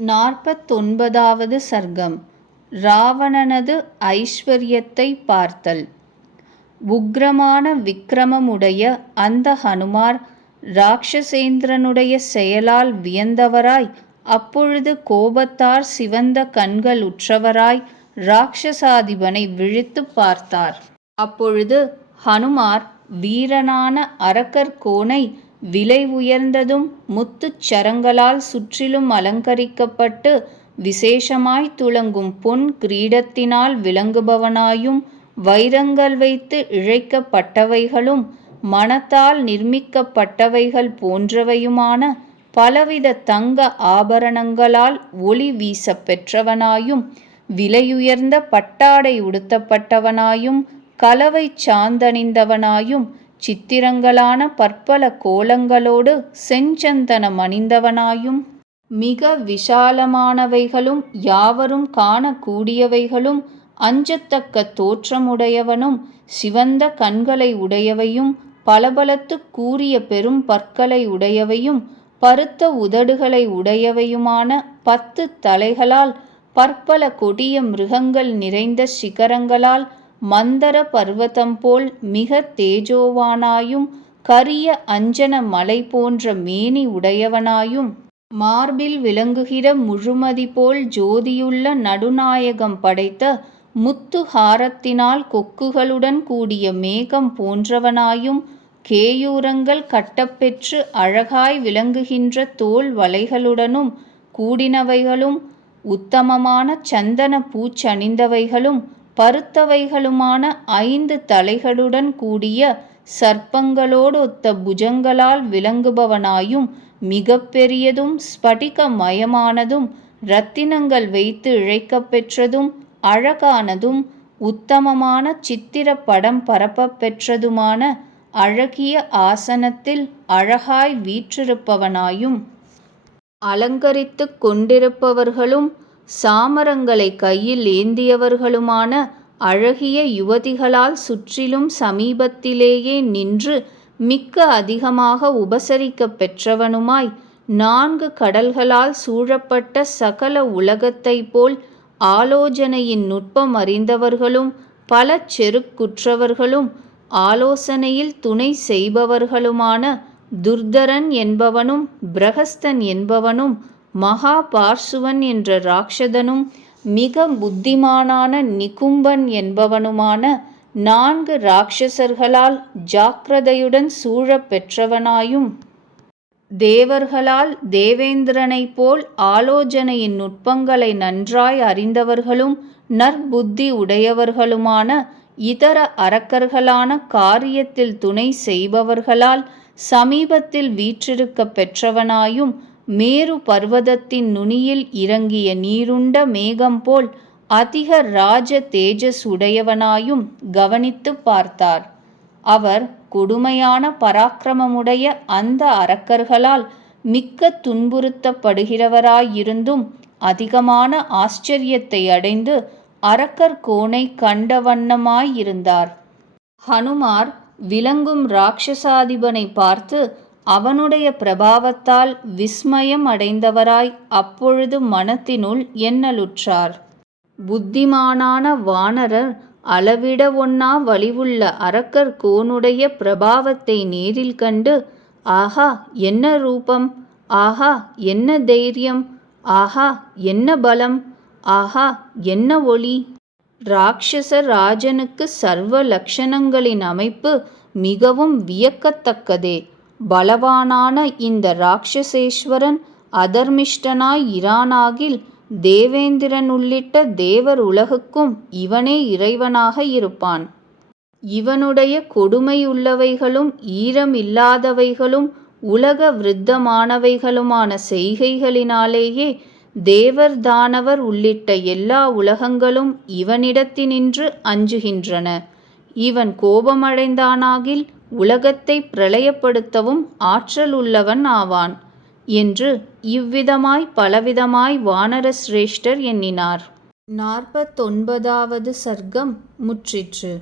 49வது சர்க்கம். ராவணனது ஐஸ்வர்யத்தை பார்த்தல். உக்கிரமான விக்கிரமமுடைய அந்த ஹனுமார் ராட்சசேந்திரனுடைய செயலால் வியந்தவராய், அப்பொழுது கோபத்தார் சிவந்த கண்கள் உற்றவராய் ராட்சசாதிபனை விழித்துப் பார்த்தார். அப்பொழுது ஹனுமார் வீரனான அரக்கர்கோனை விலை உயர்ந்ததும் முத்துச் சரங்களால் சுற்றிலும் அலங்கரிக்கப்பட்டு விசேஷமாய் துளங்கும் பொன் கிரீடத்தினால் விளங்குபவனாயும், வைரங்கள் வைத்து இழைக்கப்பட்டவைகளும் மணத்தால் நிர்மிக்கப்பட்டவைகள் போன்றவையுமான பலவித தங்க ஆபரணங்களால் ஒளி வீசப் பெற்றவனாயும், விலையுயர்ந்த பட்டாடை உடுத்தப்பட்டவனாயும், கலவை சாந்தணிந்தவனாயும், சித்திரங்களான பற்பல கோலங்களோடு செஞ்சந்தனம் அணிந்தவனாயும், மிக விஷாலமானவைகளும் யாவரும் காணக்கூடியவைகளும் அஞ்சத்தக்க தோற்றமுடையவனும், சிவந்த கண்களை உடையவையும், பலபலத்துக் கூரிய பெரும் பற்களை உடையவையும், பருத்த உதடுகளை உடையவையுமான 10 தலைகளால், பற்பல கொடிய மிருகங்கள் நிறைந்த சிகரங்களால், மந்தர பர்வதம்போல் மிக தேஜோவானாயும், கரிய அஞ்சன மலை போன்ற மேனி உடையவனாயும், மார்பில் விளங்குகிற முழுமதி போல் ஜோதியுள்ள நடுநாயகம் படைத்த முத்து ஹாரத்தினால் கொக்குகளுடன் கூடிய மேகம் போன்றவனாயும், கேயூரங்கள் கட்டப்பெற்று அழகாய் விளங்குகின்ற தோல் வளைகளுடனும் கூடினவைகளும், உத்தமமான சந்தன பூச்சணிந்தவைகளும் பருத்தவைகளுமான 5 தலைகளுடன் கூடிய சர்ப்பங்களோடொத்த புஜங்களால் விளங்குபவனாயும், மிக பெரியதும் ஸ்படிக மயமானதும் இரத்தினங்கள் வைத்து இழைக்கப்பெற்றதும் அழகானதும் உத்தமமான சித்திர படம் பரப்பப் பெற்றதுமான அழகிய ஆசனத்தில் அழகாய் வீற்றிருப்பவனாயும், அலங்கரித்துக் கொண்டிருப்பவர்களும் சாமரங்களை கையில் ஏந்தியவர்களுமான அழகிய யுவதிகளால் சுற்றிலும் சமீபத்திலேயே நின்று மிக்க அதிகமாக உபசரிக்கப் பெற்றவனுமாய், 4 கடல்களால் சூழப்பட்ட சகல உலகத்தைப் போல் ஆலோசனையின் நுட்பம் அறிந்தவர்களும், பல செருக்குற்றவர்களும், ஆலோசனையில் துணை செய்பவர்களுமான துர்தரன் என்பவனும், பிரகஸ்தன் என்பவனும், மகா பார்சுவன் என்ற ராட்சதனும், மிக புத்திமானான நிகும்பன் என்பவனுமான 4 ராட்சசர்களால் ஜாக்கிரதையுடன் சூழப் பெற்றவனாயும், தேவர்களால் தேவேந்திரனைப் போல் ஆலோசனையின் நுட்பங்களை நன்றாய் அறிந்தவர்களும் நற்புத்தி உடையவர்களுமான இதர அரக்கர்களான காரியத்தில் துணை செய்பவர்களால் சமீபத்தில் வீற்றிருக்கப் பெற்றவனாயும், மேரு பர்வதத்தின் நுனியில் இறங்கிய நீருண்ட மேகம் போல் அதிக ராஜ தேஜஸ் உடையவனாயும் கவனித்துப் பார்த்தார். அவர் கொடுமையான பராக்கிரமமுடைய அந்த அரக்கர்களால் மிக்க துன்புறுத்தப்படுகிறவராயிருந்தும் அதிகமான ஆச்சரியத்தை அடைந்து அரக்கர்கோனை கண்ட வண்ணமாயிருந்தார். ஹனுமார் விளங்கும் ராட்சசாதிபனை பார்த்து அவனுடைய பிரபாவத்தால் விஸ்மயம் அடைந்தவராய் அப்பொழுது மனத்தினுள் எண்ணலுற்றார். புத்திமானான வானரர் அளவிட ஒண்ணா வலிவுள்ள அரக்கர்கோனுடைய பிரபாவத்தை நேரில் கண்டு, ஆஹா என்ன ரூபம், ஆஹா என்ன தைரியம், ஆஹா என்ன பலம், ஆஹா என்ன ஒளி, ராட்சச ராஜனுக்கு சர்வ லக்ஷணங்களின் அமைப்பு மிகவும் வியக்கத்தக்கதே. பலவானான இந்த ராட்சசேஸ்வரன் அதர்மிஷ்டனாய் இரானாகில் தேவேந்திரன் உள்ளிட்ட தேவர் உலகுக்கும் இவனே இறைவனாக இருப்பான். இவனுடைய கொடுமையுள்ளவைகளும் ஈரமில்லாதவைகளும் உலக விருத்தமானவைகளுமான செய்கைகளினாலேயே தேவர் தானவர் உள்ளிட்ட எல்லா உலகங்களும் இவனிடத்தினின்று அஞ்சுகின்றன. இவன் கோபமடைந்தானாகில் உலகத்தை பிரளயப்படுத்தவும் ஆற்றல் உள்ளவன் ஆவான் என்று இவ்விதமாய் பலவிதமாய் வானர சிரேஷ்டர் எண்ணினார். 49வது சர்க்கம் முற்றிற்று.